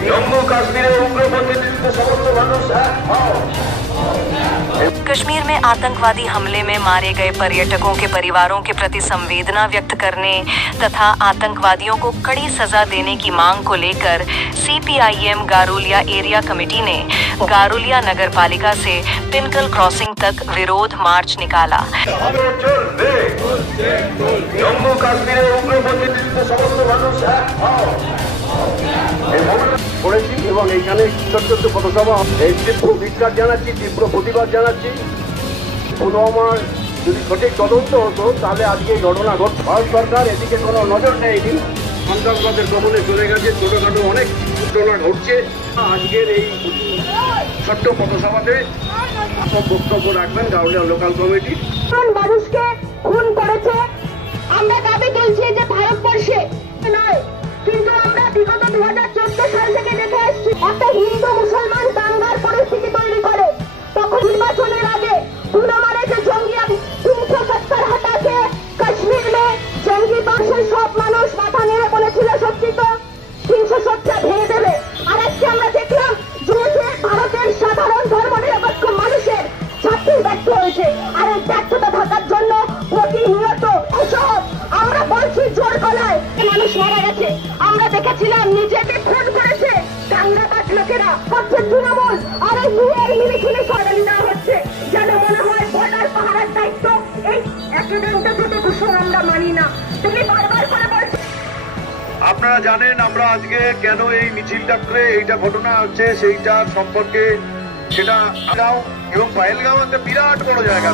जम्मू काश्मीर उग्रपंथी समस्त मानुष कश्मीर में आतंकवादी हमले में मारे गए पर्यटकों के परिवारों के प्रति संवेदना व्यक्त करने तथा आतंकवादियों को कड़ी सजा देने की मांग को लेकर CPIM गारुलिया एरिया कमेटी ने गारुलिया नगर पालिका से पिनकल क्रॉसिंग तक विरोध मार्च निकाला। जम्मू काश्मीर उग्रपंथी समस्त मानुष করেছি এবং এইখানে ছোট্ট পথসভা তীব্র ধিক্কার জানাচ্ছি, তীব্র প্রতিবাদ জানাচ্ছি। পুলওয়ামার যদি সঠিক তদন্ত হতো তাহলে আজকে এই ঘটনা ঘটত। ভারত সরকার এদিকে কোনো নজর নেয়নি, সন্ত্রাসবাদের কবলে চলে গেছে, ছোটখাটো অনেক ঘটনা ঘটছে। আজকের এই ছোট্ট পথসভাতে বক্তব্য রাখবেন গারুলিয়া লোকাল কমিটি। মানুষকে খুন করেছে, আমরা দাবি তুলছি যে ভারতবর্ষে নয়, কিন্তু আমরা বিগত 2014 সাল থেকে দেখে আসছি একটা হিন্দু মুসলমান দাঙ্গার পরিস্থিতি তৈরি করে। তখন নির্বাচনের আগে পুলওয়ামার যে জঙ্গি 370 হটাকে কাশ্মীর में জঙ্গি বাসের সব মানুষ মাথা নেড়ে বলেছিল সত্যি তো 370 ভেঙে দেবে। আর আজকে আমরা দেখলাম যে ভারতের সাধারণ ধর্মনিরপেক্ষ মানুষের ছাত্রী ব্যর্থ হয়েছে। আর এই ব্যর্থতা থাকার জন্য প্রতিনিয়ত এসব আমরা বলছি জোর গলায় মানুষ মারা গেছে। আমরা দেখেছিলাম নিজেকে ফোন করেছে দাঙ্গাবাজ লোকেরা, হচ্ছে তৃণমূল। আর এই মিছিলে সরকারি না হচ্ছে যেন মনে হয় বর্ডার পাহারার দায়িত্ব এই একেডেন্টে থেকে ঘোষণা আমরা মানি না। তুমি বারবার করে বলছো। আপনারা জানেন আমরা আজকে কেন এই মিছিলটা করে এইটা ঘটনা হচ্ছে সেইটা সম্পর্কে, সেটা এবং পাহেলগাঁও একটা বিরাট বড় জায়গা।